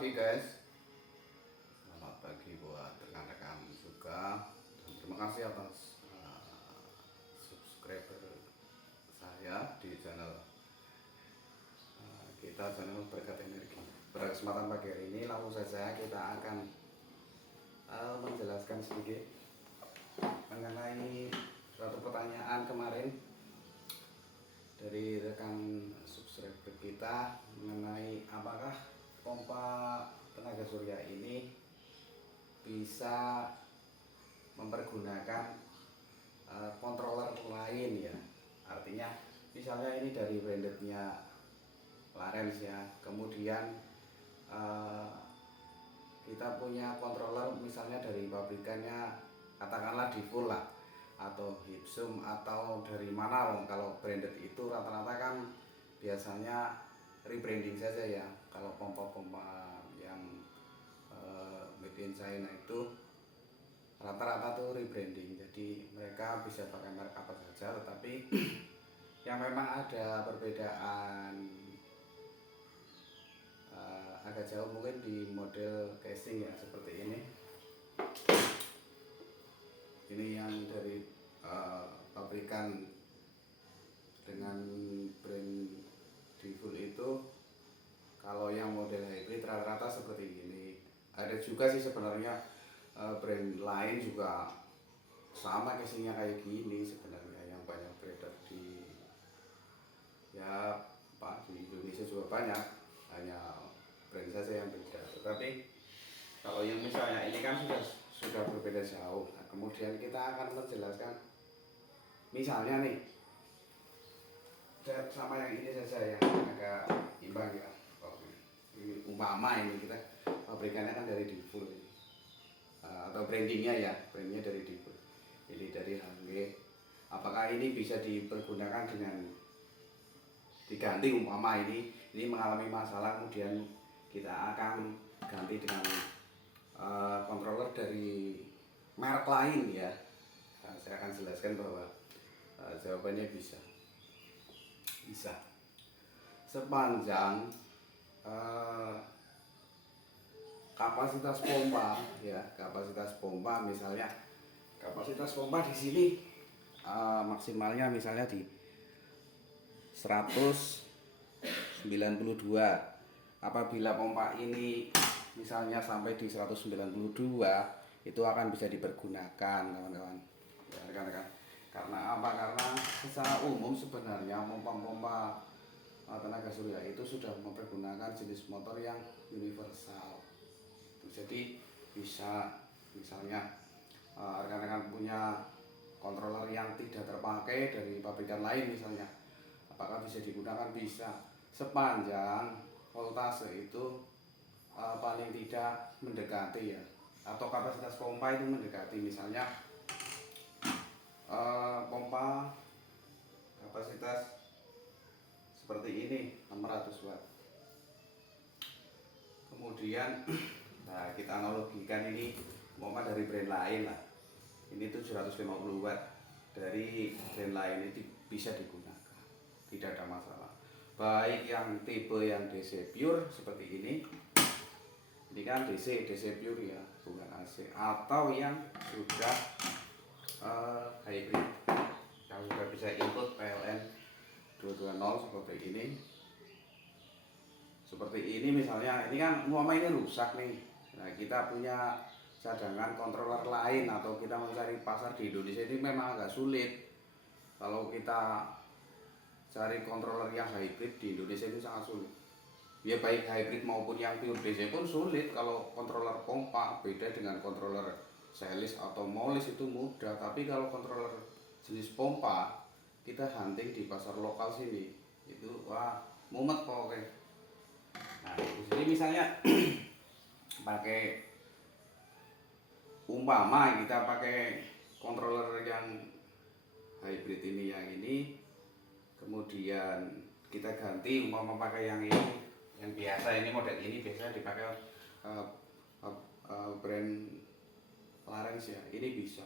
pagi guys, selamat pagi buat rekan-rekan juga. Dan terima kasih atas subscriber saya di channel kita, channel Berkat Energi. Pada kesempatan pagi hari ini langsung saja kita akan menjelaskan sedikit mengenai suatu pertanyaan kemarin dari rekan subscriber kita mengenai apakah pompa tenaga surya ini bisa mempergunakan controller lain ya. Artinya misalnya ini dari brandednya Larens ya, kemudian kita punya controller misalnya dari pabrikannya katakanlah Difull lah, atau Hipsum atau dari mana. Kalau branded itu rata-rata kan biasanya rebranding saja ya. Kalau pompa-pompa yang made in China itu rata-rata tuh rebranding, jadi mereka bisa pakai merek apa saja, tetapi yang memang ada perbedaan agak jauh mungkin di model casing ya, seperti ini yang dari pabrikan dengan brand Difull itu. Kalau yang model hybrid rata-rata seperti ini. Ada juga sih sebenarnya brand lain juga sama casingnya kayak gini sebenarnya, yang banyak beredar di di Indonesia juga banyak, hanya brand saja yang beda. Tetapi kalau yang misalnya ini kan sudah berbeda jauh. Nah, kemudian kita akan menjelaskan misalnya nih sama yang ini saja yang agak imbang ya. Umpama ini kita pabrikannya kan dari Difull atau brandingnya ya, brandnya dari Difull, ini dari Hangge. Apakah ini bisa dipergunakan dengan diganti, umpama ini mengalami masalah, kemudian kita akan ganti dengan controller dari merek lain ya. Nah, saya akan jelaskan bahwa jawabannya bisa sepanjang kapasitas pompa ya, kapasitas pompa misalnya, kapasitas pompa di sini maksimalnya misalnya di 192. Apabila pompa ini misalnya sampai di 192, itu akan bisa dipergunakan kawan-kawan ya, rekan-rekan. Karena apa? Karena secara umum sebenarnya pompa-pompa tenaga surya itu sudah mempergunakan jenis motor yang universal. Jadi bisa misalnya rekan-rekan punya controller yang tidak terpakai dari pabrikan lain misalnya, apakah bisa digunakan? Bisa, sepanjang voltase itu paling tidak mendekati ya, atau kapasitas pompa itu mendekati. Misalnya pompa kapasitas seperti ini 600 watt. Kemudian kita analogikan ini pompa dari brand lain lah, ini 750 watt dari brand lain itu bisa digunakan, tidak ada masalah. Baik yang tipe yang DC pure seperti ini kan DC pure ya, bukan AC, atau yang sudah hybrid, yang sudah bisa input PLN 220 seperti ini misalnya. Ini kan umpama ini rusak nih, nah kita punya cadangan controller lain, atau kita mencari pasar di Indonesia ini memang agak sulit. Kalau kita cari controller yang hybrid di Indonesia itu sangat sulit ya, baik hybrid maupun yang pure DC pun sulit. Kalau controller pompa beda dengan controller series atau molis itu mudah, tapi kalau controller jenis pompa kita hunting di pasar lokal sini itu wah mumet pokoknya. Nah, jadi misalnya pakai, umpama kita pakai controller yang hybrid ini, yang ini, kemudian kita ganti umpama pakai yang ini, yang biasa, ini model ini biasa dipakai brand Larens ya, ini bisa,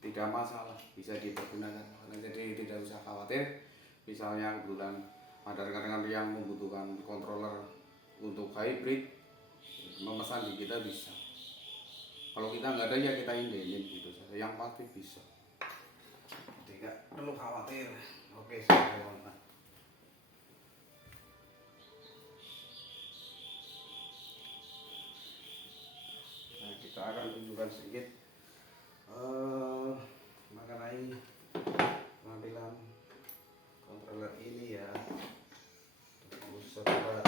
tidak masalah, bisa dipergunakan. Jadi tidak usah khawatir misalnya kebetulan ada rekan-rekan yang membutuhkan controller untuk hybrid memesan di kita bisa. Kalau kita nggak ada ya kita indenin gitu saja, yang pasti bisa, tidak perlu khawatir. Oke, saya warna. Nah, kita akan tunjukkan sedikit mengenai penampilan controller ini ya. Setelah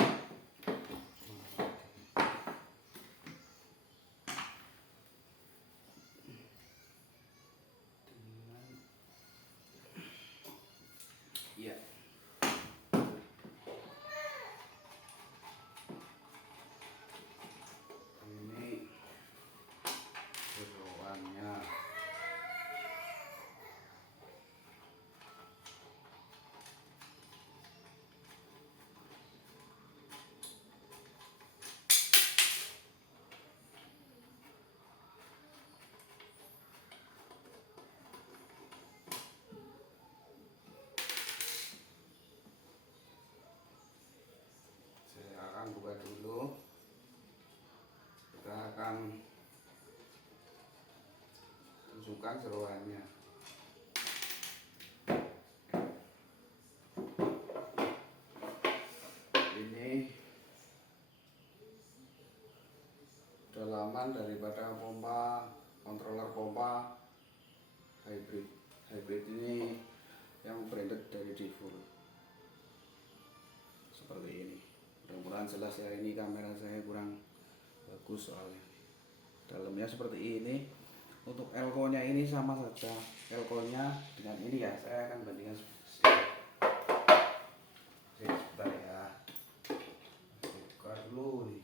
iya, ini jeroannya. Saya akan buka dulu. Kita akan tunjukkan jeroannya. Ini dalaman daripada pompa, controller pompa hybrid. Hybrid ini yang branded dari Devul. Seperti ini. Mudah-mudahan jelas ya, ini kamera saya kurang bagus soalnya. Dalamnya seperti ini. Untuk elko-nya ini sama saja. Elko-nya dengan ini ya, saya akan bandingkan sebentar ya. Buka dulu nih.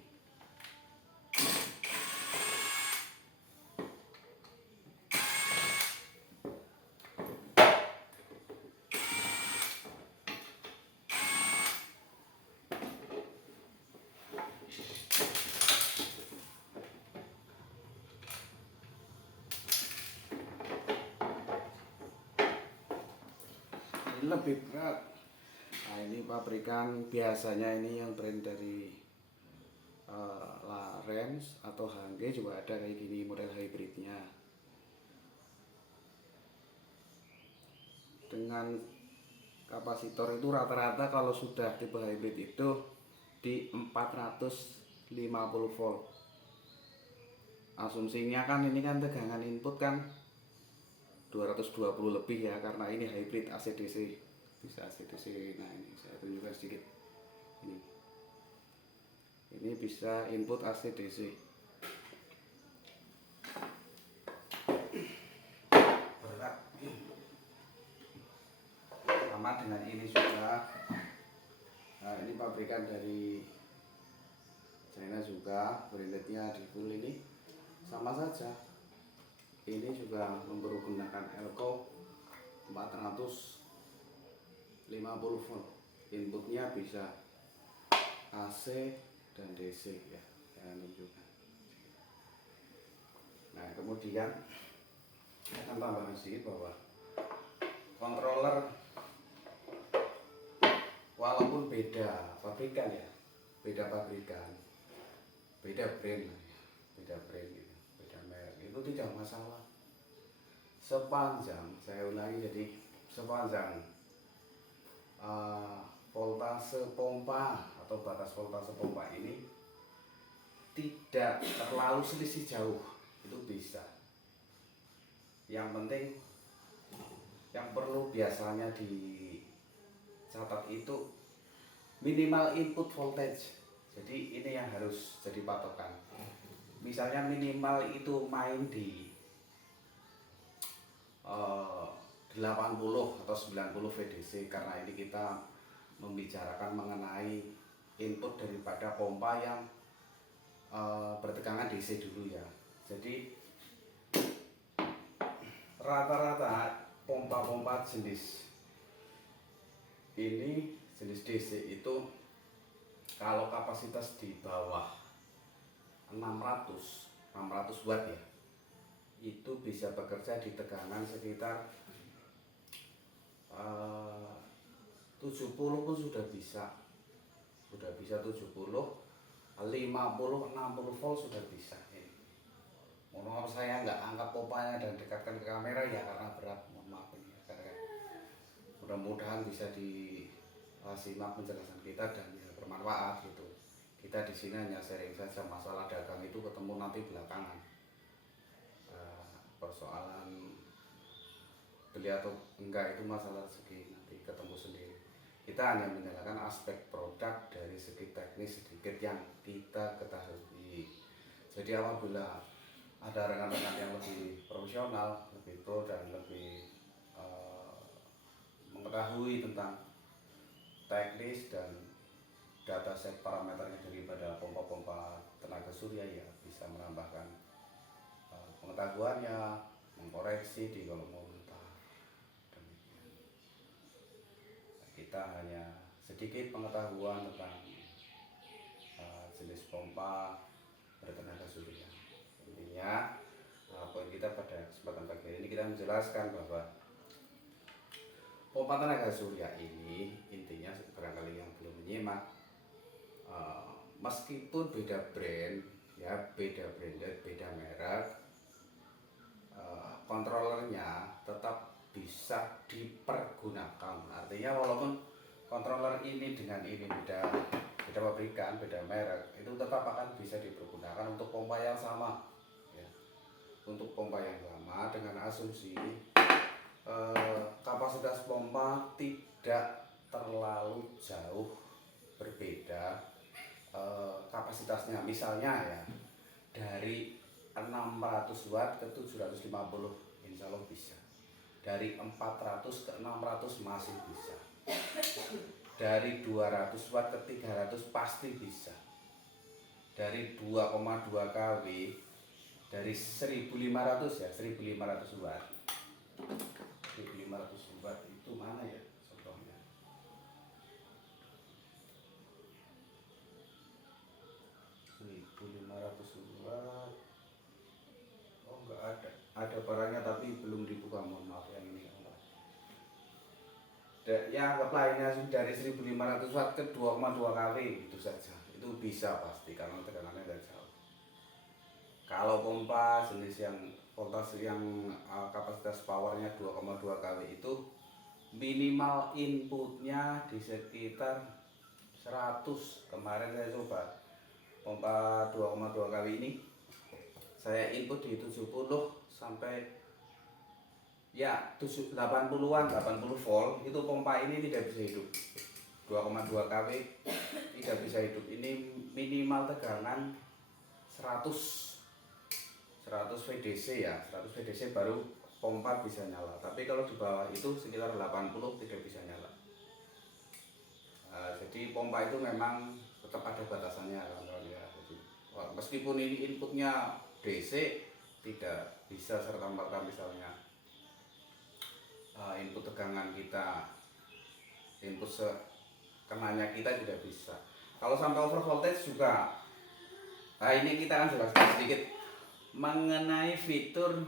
Ini lebih berat. Nah, ini pabrikan biasanya ini yang brand dari Larens atau Hangge juga ada kayak gini model hybridnya. Dengan kapasitor itu rata-rata kalau sudah tipe hybrid itu di 450 volt. Asumsinya kan ini kan tegangan input kan 220 lebih ya, karena ini hybrid AC DC, bisa AC DC. Nah, ini saya tunjukkan sedikit. Ini bisa input AC DC. Berat. Sama dengan ini juga. Nah, ini pabrikan dari China juga, brandednya Devul. Ini sama saja. Ini juga mempergunakan elko 450 volt. Inputnya bisa AC dan DC ya. Saya tunjukkan. Nah, kemudian saya akan tambahkan sedikit bahwa controller walaupun beda pabrikan ya, beda pabrikan, beda brand lah ya, beda brand gitu, beda merek, itu tidak masalah. Sepanjang, saya ulangi, jadi sepanjang voltase pompa atau batas voltase pompa ini tidak terlalu selisih jauh, itu bisa. Yang penting, yang perlu biasanya dicatat itu minimal input voltage. Jadi ini yang harus jadi patokan. Misalnya minimal itu main di 80 atau 90 VDC, karena ini kita membicarakan mengenai input daripada pompa yang bertegangan DC dulu ya. Jadi rata-rata pompa-pompa jenis ini, jenis DC itu kalau kapasitas di bawah 600 watt ya, itu bisa bekerja di tegangan sekitar 70 pun sudah bisa 70. 50-60 volt sudah bisa ini. Mohon maaf saya nggak angkat pompanya dan dekatkan ke kamera ya karena berat, mohon maaf ini ya. Mudah-mudahan bisa disimak penjelasan kita dan ya bermanfaat gitu. Kita di sini hanya sharing saja, masalah dagang itu ketemu nanti belakangan. Persoalan beli atau enggak itu masalah segi nanti ketemu sendiri. Kita hanya menyalakan aspek produk dari segi teknis sedikit yang kita ketahui. Jadi apabila ada rekan-rekan yang lebih profesional, lebih pro dan lebih mengetahui tentang teknis dan data set parameternya daripada pompa-pompa tenaga surya, ya bisa menambahkan pengetahuannya, mengkoreksi di kolom komentar. Demikian. Kita hanya sedikit pengetahuan tentang jenis pompa bertenaga surya. Intinya poin kita pada kesempatan pagi ini kita menjelaskan bahwa pompa tenaga surya ini intinya barangkali yang belum menyimak, meskipun beda brand ya, beda branded, beda merek, kontrolernya tetap bisa dipergunakan. Artinya walaupun kontroler ini dengan ini beda pabrikan, beda merek, itu tetap akan bisa dipergunakan untuk pompa yang sama ya. Untuk pompa yang sama dengan asumsi kapasitas pompa tidak terlalu jauh berbeda kapasitasnya. Misalnya ya dari 600 watt ke 750 insya Allah bisa, dari 400 ke 600 masih bisa, dari 200 watt ke 300 pasti bisa, dari 2,2 kW, dari 1500 ya, 1500 watt. 1500 watt itu mana ya contohnya? Oh enggak ada barangnya tapi belum dibuka, mohon maaf yang ini. Ya anggaplah ini dari 1500 watt ke 2,2 kW itu saja, itu bisa pasti karena tegangannya dari jauh. Kalau pompa jenis yang voltase yang kapasitas powernya 2,2 kW itu minimal inputnya di sekitar 100. Kemarin saya coba pompa 2,2 kW ini, saya input di 70 sampai ya 80-an, 80 volt, itu pompa ini tidak bisa hidup. 2,2 kW tidak bisa hidup. Ini minimal tegangan 100 VDC ya, 100 VDC baru pompa bisa nyala. Tapi kalau di bawah itu sekitar 80 tidak bisa nyala. Jadi pompa itu memang tetap ada batasannya kawan-kawan ya. Jadi, meskipun ini inputnya DC, tidak bisa serta-merta misalnya input tegangan kita, input kenanya kita tidak bisa. Kalau sampai over voltage juga. Nah ini kita akan jelaskan sedikit mengenai fitur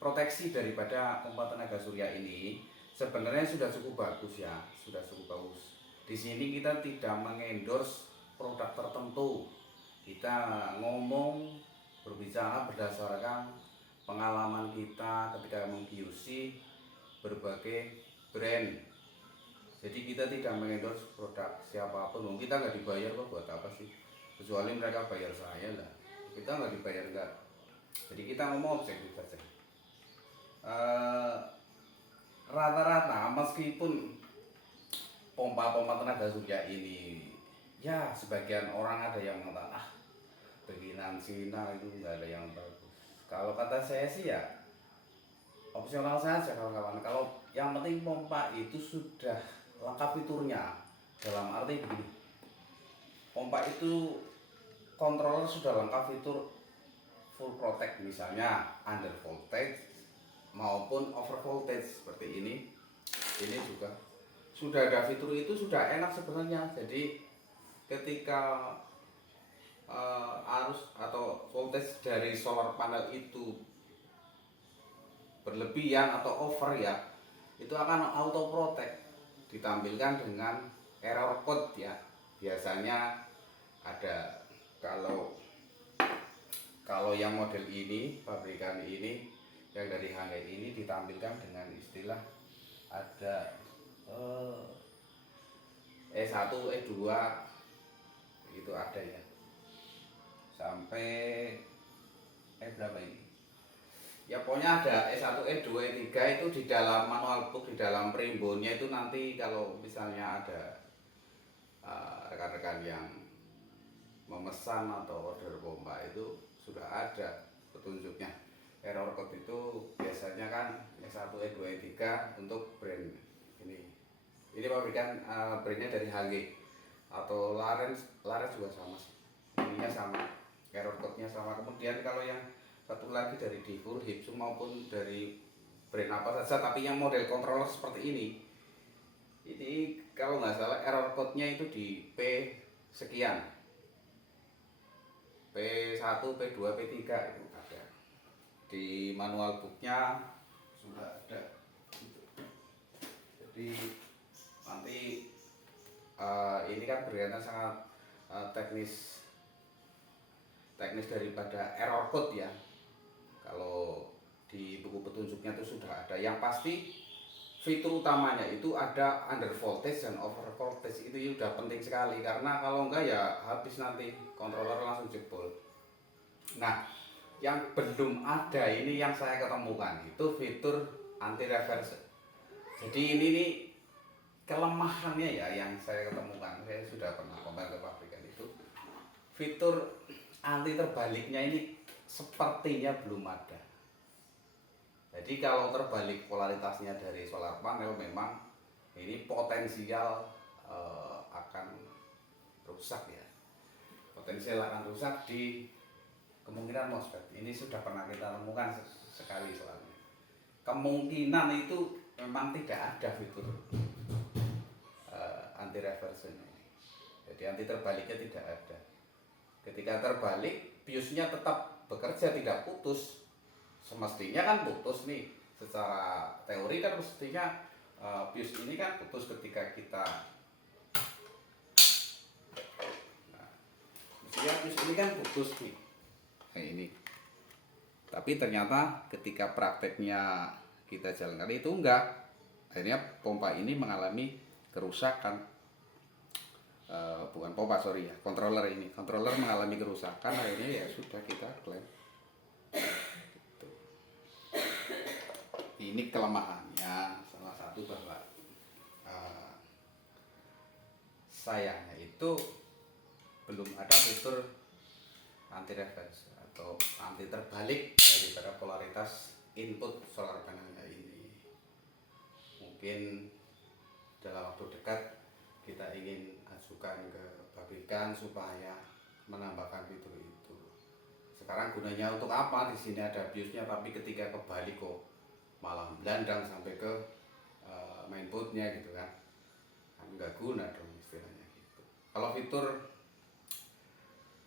proteksi daripada pompa tenaga surya ini. Sebenarnya sudah cukup bagus ya, sudah cukup bagus. Di sini kita tidak mengendorse produk tertentu. Kita ngomong berbicara berdasarkan pengalaman kita ketika meng-QC berbagai brand. Jadi kita tidak mengendorse produk siapapun. Kita nggak dibayar kok, buat apa sih? Kecuali mereka bayar saya lah. Kita nggak dibayar enggak. Jadi kita ngomong objektif saja. Rata-rata meskipun pompa-pompa tenaga surya ini ya sebagian orang ada yang mengatakan bikinan Cina itu nggak ada yang bagus. Kalau kata saya sih ya opsional saja kawan-kawan. Kalau yang penting pompa itu sudah lengkap fiturnya. Dalam arti begini, pompa itu controller sudah lengkap fitur full protect, misalnya under voltage maupun over voltage seperti ini juga sudah ada fitur itu, sudah enak sebenarnya. Jadi ketika arus atau voltage dari solar panel itu berlebihan atau over ya, itu akan auto protect, ditampilkan dengan error code ya. Biasanya ada kalau kalau yang model ini, pabrikan ini, yang dari Hangge ini ditampilkan dengan istilah ada E1, E2 itu ada ya. Sampai berapa ini? Ya pokoknya ada E1, E2, E3 itu di dalam manual book, di dalam primbonnya itu nanti kalau misalnya ada rekan-rekan yang memesan atau order pompa itu sudah ada petunjuknya. Error code itu biasanya kan E1, E2, E3 untuk brand ini. Ini pabrikan brandnya dari HG atau Larens juga sama sih. Ininya sama, error code-nya sama. Kemudian kalau yang satu lagi dari Divul, Hipsum maupun dari brand apa saja tapi yang model controller seperti ini kalau nggak salah error code-nya itu di P sekian, P1, P2, P3 itu ada di manual booknya sudah ada. Jadi nanti ini kan berkaitan sangat teknis daripada error code ya. Kalau di buku petunjuknya itu sudah ada. Yang pasti fitur utamanya itu ada under voltage dan over voltage, itu sudah penting sekali karena kalau enggak ya habis nanti controller langsung jebol. Nah, yang belum ada ini yang saya ketemukan itu fitur anti reverse. Jadi ini nih kelemahannya ya yang saya ketemukan. Saya sudah pernah compare ke pabrikan itu. Fitur anti terbaliknya ini sepertinya belum ada. Jadi kalau terbalik polaritasnya dari solar panel memang ini potensial akan rusak ya. Potensial akan rusak di kemungkinan MOSFET. Ini sudah pernah kita temukan sekali soalnya. Kemungkinan itu memang tidak ada fitur anti reverse ini. Jadi anti terbaliknya tidak ada. Ketika terbalik, biusnya tetap bekerja, tidak putus. Semestinya kan putus nih, secara teori kan mestinya bius ini kan putus ketika kita mestinya bius ini kan putus nih. Nah ini, tapi ternyata ketika prakteknya kita jalankan itu enggak. Akhirnya pompa ini mengalami kerusakan. Bukan pompa, sorry ya, controller mengalami kerusakan. Akhirnya ya sudah kita klaim. Ini kelemahannya salah satu bahwa sayangnya itu belum ada fitur anti reverse atau anti terbalik daripada polaritas input solar panelnya ini. Mungkin dalam waktu dekat kita ingin ajukan ke pabrikan supaya menambahkan fitur itu. Sekarang gunanya untuk apa? Di sini ada biusnya tapi ketika kebalik kok malah belandang sampai ke mainboardnya gitu kan nggak guna dong istilahnya gitu. Kalau fitur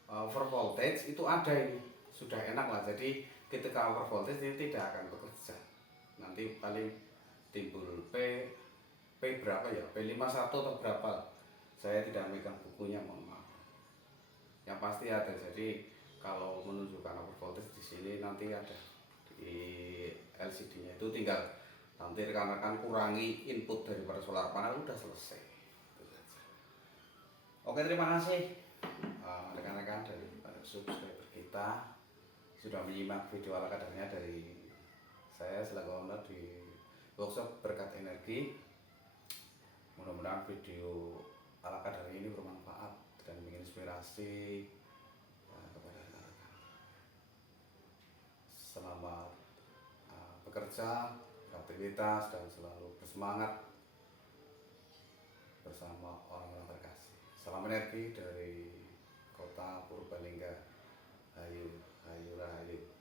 over voltage itu ada, ini sudah enak lah. Jadi ketika over voltage ini tidak akan bekerja, nanti paling timbul P berapa ya, P51 atau berapa, saya tidak megang bukunya, mohon maaf. Yang pasti ada. Jadi kalau menunjukkan over voltage di sini nanti ada di LCD-nya itu, tinggal nanti rekan-rekan kurangi input daripada solar panel, udah selesai. Itu saja. Oke, terima kasih rekan-rekan dari subscriber kita sudah menyimak video ala kadarnya dari saya selaku owner di workshop Berkat Energi. Mudah-mudahan video ala kadar ini bermanfaat dan menginspirasi kepada rekan-rekan. Selamat bekerja, beraktivitas, dan selalu bersemangat bersama orang-orang terkasih. Salam energi dari Kota Purbalingga. Hayu, hayu rahayu.